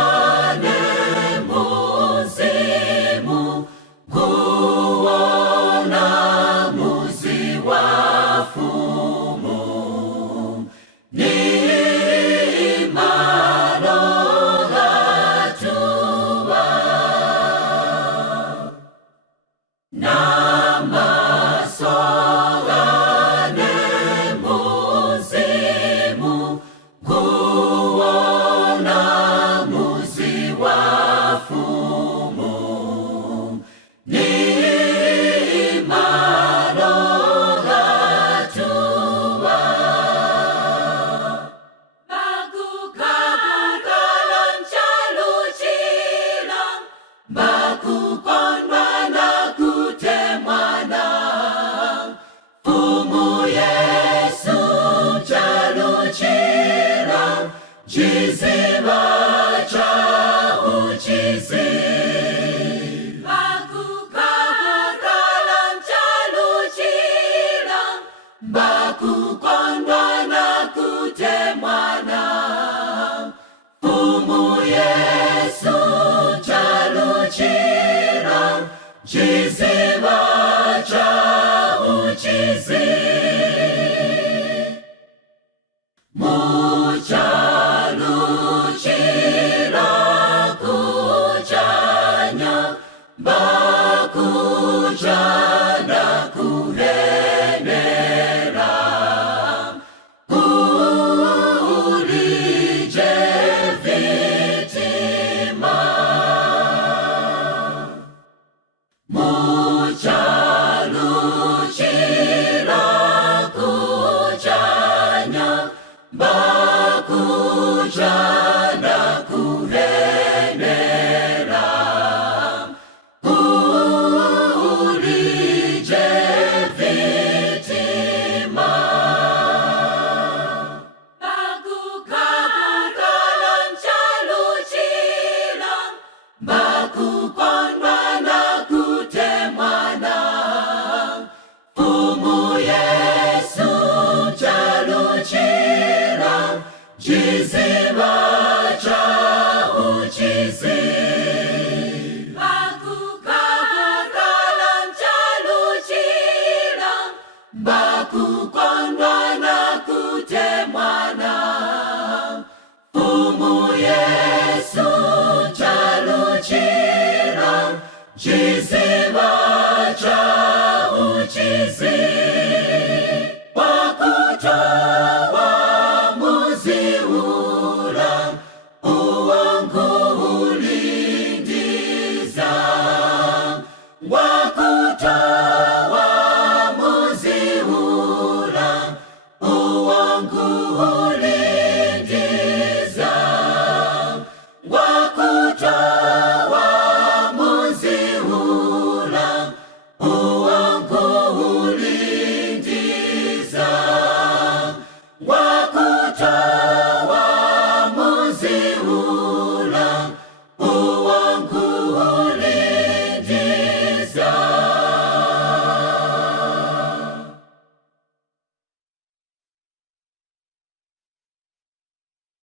Namasogane muzimu kuona muzi wafumu ni imano hatua Namasogane muzimu kuona muzi wafumu ni imano hatua bakukabukalam chaluchilam bakukondwa na kutemwana fumu Yesu chaluchilam Jiziba cha uchizi bakukabukalam chaluchilam bakukondwa na kutemwana fumu Yesu chaluchilam Jiziba cha uchizi Muchaluchira kuchanya bakuchana kuhenera ulije vitima Muchaluchira kuchanya bakuchana kuhenera ulije vitima bakukabukalam chaluchilam bakukondwa na kutemwana fumu Yesu chaluchilam Jiziba cha uchizi bakukabukalam chaluchilam bakukondwa na kutemwana fumu Yesu chaluchilam Jiziba cha uchizi